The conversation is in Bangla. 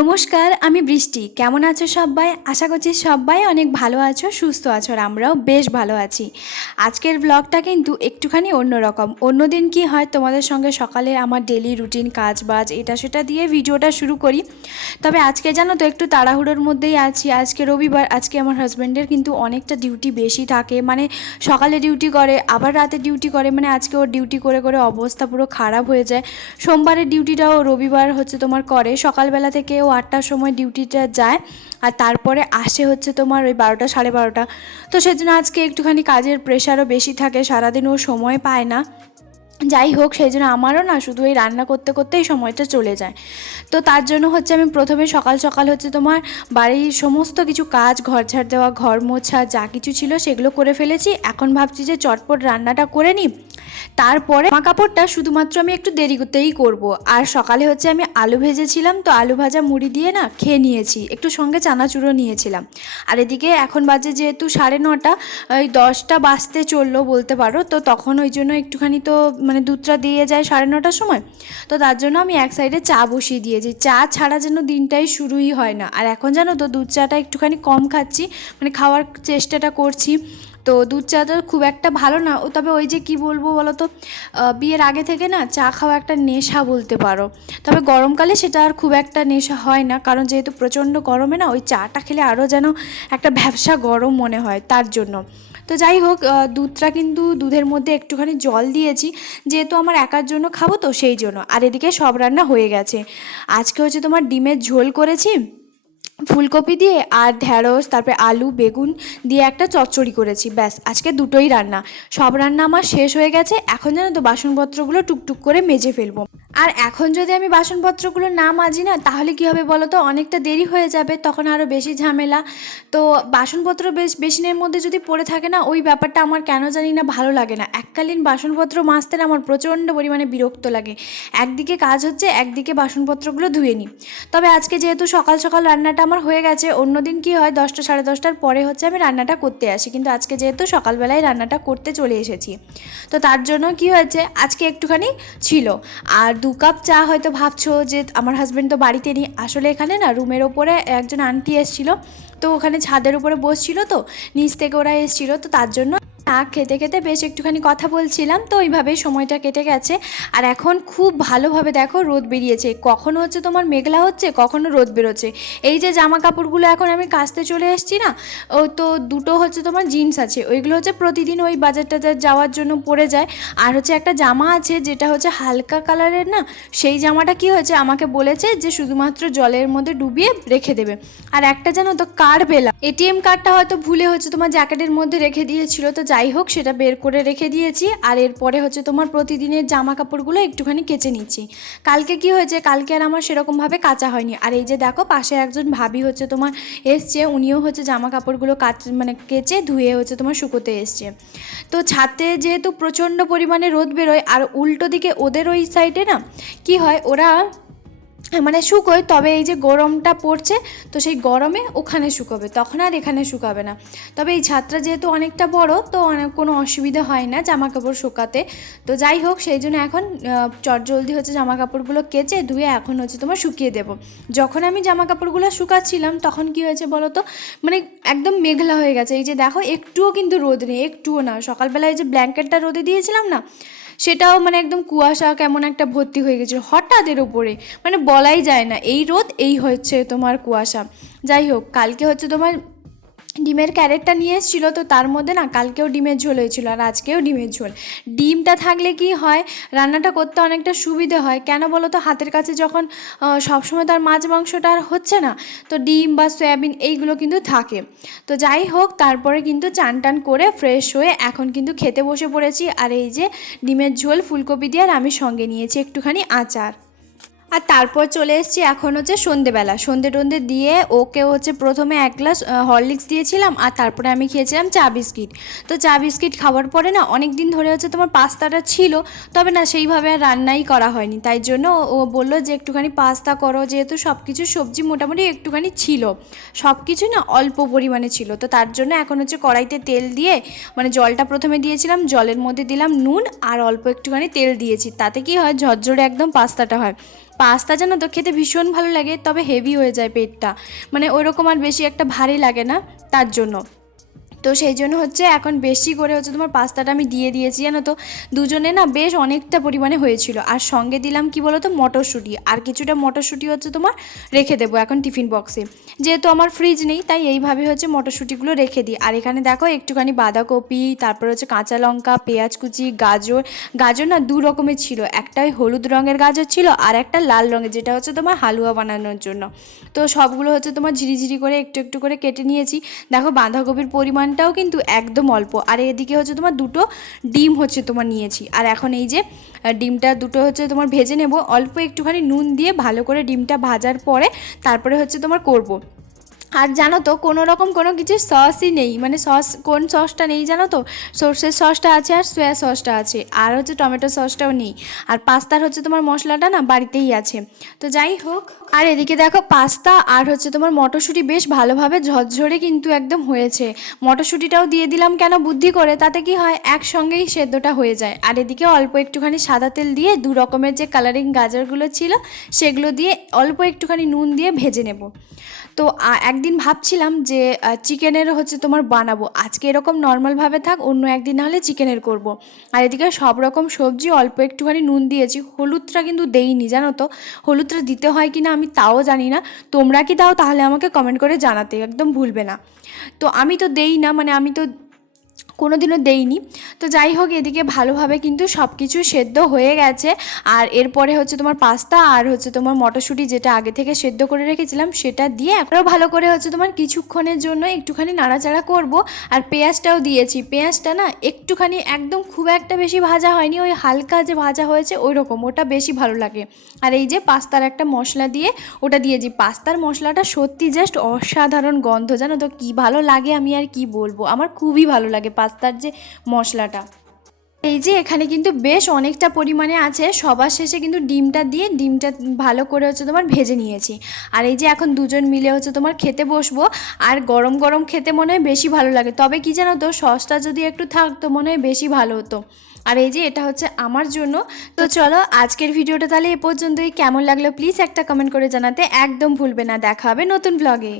নমস্কার, আমি বৃষ্টি। কেমন আছো সবাই? আশা করছি সবাই অনেক ভালো আছো, সুস্থ আছো, আর আমরাও বেশ ভালো আছি। আজকের ব্লগটা কিন্তু একটুখানি অন্যরকম। অন্যদিন কি হয়, তোমাদের সঙ্গে সকালে আমার ডেলি রুটিন কাজ বাজ এটা সেটা দিয়ে ভিডিওটা শুরু করি। তবে আজকে জানো তো একটু তাড়াহুড়োর মধ্যেই আছি। আজকে রবিবার, আজকে আমার হাজব্যান্ডের কিন্তু অনেকটা ডিউটি বেশি থাকে, মানে সকালে ডিউটি করে আবার রাতে ডিউটি করে, মানে আজকে ওর ডিউটি করে করে অবস্থা পুরো খারাপ হয়ে যায়। সোমবারের ডিউটিটাও রবিবার হচ্ছে তোমার করে, সকালবেলা থেকে ও 8টার সময় ডিউটিটা যায় আর তারপরে আসে হচ্ছে তোমার ওই 12টা 12:30। তো সেজন্য আজকে একটুখানি কাজের প্রেশারও বেশি থাকে, সারাদিন ও সময় পায় না। যাই হোক, সেই জন্য আমারও না শুধু এই রান্না করতে করতেই সময়টা চলে যায়। তো তার জন্য হচ্ছে আমি প্রথমে সকাল সকাল হচ্ছে তোমার বাড়ির সমস্ত কিছু কাজ, ঘর ঝাড় দেওয়া, ঘর মোছা যা কিছু ছিল সেগুলো করে ফেলেছি। এখন ভাবছি যে চটপট রান্নাটা করে নিই, তারপরে জামা কাপড়টা শুধুমাত্র আমি একটু দেরি করতেই করব। আর সকালে হচ্ছে আমি আলু ভেজেছিলাম, তো আলু ভাজা মুড়ি দিয়ে না খেয়ে নিয়েছি, একটু সঙ্গে চানাচুরও নিয়েছিলাম। আর এদিকে এখন বাজে যেহেতু 9:30, ওই 10টা বাজতে চললো বলতে পারো। তো তখন ওই জন্য একটুখানি তো মানে দুধটা দিয়ে যায় 9:30টার সময়। তো তার জন্য আমি এক সাইডে চা বসিয়ে দিয়েছি, চা ছাড়া যেন দিনটাই শুরুই হয় না। আর এখন জানো তো দুধ চাটা একটুখানি কম খাচ্ছি, মানে খাওয়ার চেষ্টাটা করছি। তো দুধ চা তো খুব একটা ভালো না, তবে ওই যে কি বলবো বলো তো, বিয়ের আগে থেকে না চা খাওয়া একটা নেশা বলতে পারো। তবে গরমকালে সেটা আর খুব একটা নেশা হয় না, কারণ যেহেতু প্রচণ্ড গরমে না ওই চাটা খেলে আরও যেন একটা ভ্যাপসা গরম মনে হয়, তার জন্য। তো যাই হোক, দুধটা কিন্তু দুধের মধ্যে একটুখানি জল দিয়েছি, যেহেতু আমার একার জন্য খাবো তো সেই জন্য। আর এদিকে সব রান্না হয়ে গেছে। আজকে হচ্ছে তোমার ডিমের ঝোল করেছি ফুলকপি দিয়ে, আর ঢ্যাঁড়স, তারপরে আলু বেগুন দিয়ে একটা চচ্চড়ি করেছি। ব্যাস, আজকে দুটোই রান্না। সব রান্না আমার শেষ হয়ে গেছে। এখন জানো তো বাসনপত্রগুলো টুকটুক করে মেজে ফেলবো। আর এখন যদি আমি বাসনপত্রগুলো না মাজি না, তাহলে কী হবে বলো তো, অনেকটা দেরি হয়ে যাবে, তখন আরও বেশি ঝামেলা। তো বাসনপত্র বেসিনের মধ্যে যদি পড়ে থাকে না, ওই ব্যাপারটা আমার কেন জানি না ভালো লাগে না। এককালীন বাসনপত্র মাজতে না আমার প্রচণ্ড পরিমাণে বিরক্ত লাগে। একদিকে কাজ হচ্ছে, একদিকে বাসনপত্রগুলো ধুয়ে নিই। তবে আজকে যেহেতু সকাল সকাল রান্নাটা আমার হয়ে গেছে, অন্যদিন কি হয় 10টা 10:30টার পরে হচ্ছে আমি রান্নাটা করতে আসি, কিন্তু আজকে যেহেতু সকালবেলায় রান্নাটা করতে চলে এসেছি, তো তার জন্য কি হয়েছে আজকে একটুখানি ছিল। আর 2 কাপ চা, হয়তো ভাবছো যে আমার হাজব্যান্ড তো বাড়িতে নেই, আসলে এখানে না রুমের ওপরে একজন আন্টি এসেছিলো, তো ওখানে ছাদের উপরে বসছিল, তো নিচ থেকে ওরা এসেছিলো, তো তার জন্য চা খেতে খেতে বেশ একটুখানি কথা বলছিলাম, তো ওইভাবেই সময়টা কেটে গেছে। আর এখন খুব ভালোভাবে দেখো রোদ বেরিয়েছে, কখনো হচ্ছে তোমার মেঘলা হচ্ছে, কখনো রোদ বেরোচ্ছে। এই যে জামা কাপড়গুলো এখন আমি কাচতে চলে এসেছি না, ও তো দুটো হচ্ছে তোমার জিন্স আছে, ওইগুলো হচ্ছে প্রতিদিন ওই বাজার টাজার যাওয়ার জন্য পরে যায়। আর হচ্ছে একটা জামা আছে যেটা হচ্ছে হালকা কালারের না, সেই জামাটা কি হয়েছে আমাকে বলেছে যে শুধুমাত্র জলের মধ্যে ডুবিয়ে রেখে দেবে। আর একটা জানো তো কার্ড পেলাম, এটিএম কার্ডটা হয়তো ভুলে হচ্ছে তোমার জ্যাকেটের মধ্যে রেখে দিয়েছিল, তো যাই হোক সেটা বের করে রেখে দিয়েছি। আর এরপরে হচ্ছে তোমার প্রতিদিনের জামা কাপড়গুলো একটুখানি কেচে নিচ্ছি। কালকে কি হয়েছে, কালকে আর আমার সেরকমভাবে কাচা হয়নি। আর এই যে দেখো পাশে একজন ভাবি হচ্ছে তোমার এসছে, উনিও হচ্ছে জামা কাপড়গুলো মানে কেচে ধুয়ে হচ্ছে তোমার শুকোতে এসছে। তো ছাদে যেহেতু প্রচণ্ড পরিমাণে রোদ বেরোয়, আর উল্টো দিকে ওদের ওই সাইডে না কি হয়, ওরা মানে শুকোয়, তবে এই যে গরমটা পড়ছে, তো সেই গরমে ওখানে শুকোবে, তখন আর এখানে শুকাবে না। তবে এই ছাদটা যেহেতু অনেকটা বড়, তো কোনো অসুবিধা হয় না জামা কাপড় শুকাতে। তো যাই হোক, সেই জন্য এখন চটজলদি হচ্ছে জামা কাপড়গুলো কেচে ধুয়ে এখন হচ্ছে তোমার শুকিয়ে দেবো। যখন আমি জামা কাপড়গুলো শুকাচ্ছিলাম তখন কি হয়েছে বলো তো, মানে একদম মেঘলা হয়ে গেছে। এই যে দেখো একটুও কিন্তু রোদ নেই, একটুও না। সকালবেলায় যে ব্ল্যাঙ্কেটটা রোদে দিয়েছিলাম না, সেটাও মানে একদম কুয়াশা কেমন একটা ভর্তি হয়ে গেছিলো হঠাৎ এর ওপরে, মানে বলাই যায় না এই রোদ এই হচ্ছে তোমার কুয়াশা। যাই হোক, কালকে হচ্ছে তোমার ডিমের ক্যারেটটা নিয়ে এসেছিলো, তো তার মধ্যে না কালকেও ডিমের ঝোল হয়েছিল আর আজকেও ডিমের ঝোল। ডিমটা থাকলে কি হয়, রান্নাটা করতে অনেকটা সুবিধে হয়। কেন বলো তো, হাতের কাছে যখন সবসময় তার মাছ মাংসটা আর হচ্ছে না, তো ডিম বা সয়াবিন এইগুলো কিন্তু থাকে। তো যাই হোক, তারপরে কিন্তু চান টান করে ফ্রেশ হয়ে এখন কিন্তু খেতে বসে পড়েছি। আর এই যে ডিমের ঝোল ফুলকপি দিয়ে, আর আমি সঙ্গে নিয়েছি একটুখানি আচার। আর তারপর চলে এসেছি এখন হচ্ছে সন্ধেবেলা, সন্ধে দিয়ে ওকে হচ্ছে প্রথমে 1 গ্লাস হরলিক্স দিয়েছিলাম, আর তারপরে আমি খেয়েছিলাম চা বিস্কিট। তো চা বিস্কিট খাওয়ার পরে না অনেক দিন ধরে হচ্ছে তোমার পাস্তাটা ছিল, তবে না সেইভাবে আর রান্নাই করা হয়নি, তাই জন্য ও বললো যে একটুখানি পাস্তা করো, যেহেতু সব কিছু সবজি মোটামুটি একটুখানি ছিল, সব কিছু না অল্প পরিমাণে ছিল। তো তার জন্য এখন হচ্ছে কড়াইতে তেল দিয়ে, মানে জলটা প্রথমে দিয়েছিলাম, জলের মধ্যে দিলাম নুন আর অল্প একটুখানি তেল দিয়েছি, তাতে কি হয় ঝরঝরে একদম পাস্তাটা হয়। পাস্তা জানো তো খেতে ভীষণ ভালো লাগে, তবে হেভি হয়ে যায় পেটটা, মানে ওইরকম আর বেশি একটা ভারী লাগে না, তার জন্য। তো সেই জন্য হচ্ছে এখন বেশি করে হচ্ছে তোমার পাস্তাটা আমি দিয়ে দিয়েছি, জানো তো দুজনে না বেশ অনেকটা পরিমাণে হয়েছিল। আর সঙ্গে দিলাম কি বলো তো মটরশুঁটি, আর কিছুটা মটরশুঁটি হচ্ছে তোমার রেখে দেবো এখন টিফিন বক্সে, যেহেতু আমার ফ্রিজ নেই তাই এইভাবে হচ্ছে মটরশুঁটিগুলো রেখে দিই। আর এখানে দেখো একটুখানি বাঁধাকপি, তারপর হচ্ছে কাঁচা লঙ্কা, পেঁয়াজ কুচি, গাজর, গাজর না 2 রকমের ছিল, একটা ওই হলুদ রঙের গাজর ছিল আর একটা লাল রঙের, যেটা হচ্ছে তোমার হালুয়া বানানোর জন্য। তো সবগুলো হচ্ছে তোমার ঝিরিঝিরি করে একটু একটু করে কেটে নিয়েছি। দেখো বাঁধাকপির পরিমাণটাও কিন্তু একদম অল্প। আর এদিকে হচ্ছে তোমার 2টো ডিম হচ্ছে তোমার নিয়েছি, আর এখন এই যে ডিমটা 2টো হচ্ছে তোমার ভেজে নেব অল্প একটুখানি নুন দিয়ে, ভালো করে ডিমটা ভাজার পরে তারপরে হচ্ছে তোমার করব। আর জানো তো কোনো রকম কোনো কিছু সসই নেই, মানে সস কোন সসটা নেই জানো তো, সর্ষের সসটা আছে আর সয়া সসটা আছে, আর হচ্ছে টমেটো সসটাও নেই। আর পাস্তার হচ্ছে তোমার মশলাটা না বাড়িতেই আছে। তো যাই হোক, আর এদিকে দেখো পাস্তা আর হচ্ছে তোমার মটরশুঁটি বেশ ভালোভাবে ঝরঝরে কিন্তু একদম হয়েছে। মটরশুঁটিটাও দিয়ে দিলাম কেন বুদ্ধি করে, তাতে কি হয় একসঙ্গেই সেদ্ধটা হয়ে যায়। আর এদিকে অল্প একটুখানি সাদা তেল দিয়ে 2 রকমের যে কালারিং গাজরগুলো ছিল সেগুলো দিয়ে অল্প একটুখানি নুন দিয়ে ভেজে নেব। তো একদিন ভাবছিলাম যে চিকেনের হচ্ছে তোমার বানাবো, আজকে এরকম নর্মালভাবে থাক, অন্য একদিন নাহলে চিকেনের করব। আর এদিকে সব রকম সবজি অল্প একটুখানি নুন দিয়েছি, হলুদটা কিন্তু দেইনি জানো তো, হলুদটা দিতে হয় কি না আমি তাও জানি না, তোমরা কি দাও তাহলে আমাকে কমেন্ট করে জানাতে একদম ভুলবে না। তো আমি তো দেই না, মানে আমি তো কোনো দিনও দেইনি। তো যাই হোক এদিকে ভালোভাবে কিন্তু সব কিছু সেদ্ধ হয়ে গেছে। আর এরপরে হচ্ছে তোমার পাস্তা আর হচ্ছে তোমার মটরশুঁটি যেটা আগে থেকে সেদ্ধ করে রেখেছিলাম সেটা দিয়ে একবারও ভালো করে হচ্ছে তোমার কিছুক্ষণের জন্য একটুখানি নাড়াচাড়া করব। আর পেঁয়াজটাও দিয়েছি, পেঁয়াজটা না একটুখানি একদম খুব একটা বেশি ভাজা হয়নি, ওই হালকা যে ভাজা হয়েছে ওই রকম, ওটা বেশি ভালো লাগে। আর এই যে পাস্তার একটা মশলা দিয়ে ওটা দিয়েছি, পাস্তার মশলাটা সত্যি জাস্ট অসাধারণ গন্ধ, জানো তো কী ভালো লাগে আমি আর কি বলবো, আমার খুবই ভালো লাগে পাস্তার যে মশলাটা। এই যে এখানে কিন্তু বেশ অনেকটা পরিমাণে আছে, সবার শেষে কিন্তু ডিমটা দিয়ে ডিমটা ভালো করে হচ্ছে তোমার ভেজে নিয়েছি। আর এই যে এখন দুজন মিলে হচ্ছে তোমার খেতে বসবো। আর গরম গরম খেতে মনে হয় বেশি ভালো লাগে, তবে কি জানো তো সসটা যদি একটু থাকতো মনে হয় বেশি ভালো হতো। আর এই যে এটা হচ্ছে আমার জন্য। তো চলো আজকের ভিডিওটা তাহলে এ পর্যন্তই, কেমন লাগলো প্লিজ একটা কমেন্ট করে জানাতে একদম ভুলবে না, দেখা হবে নতুন ব্লগে।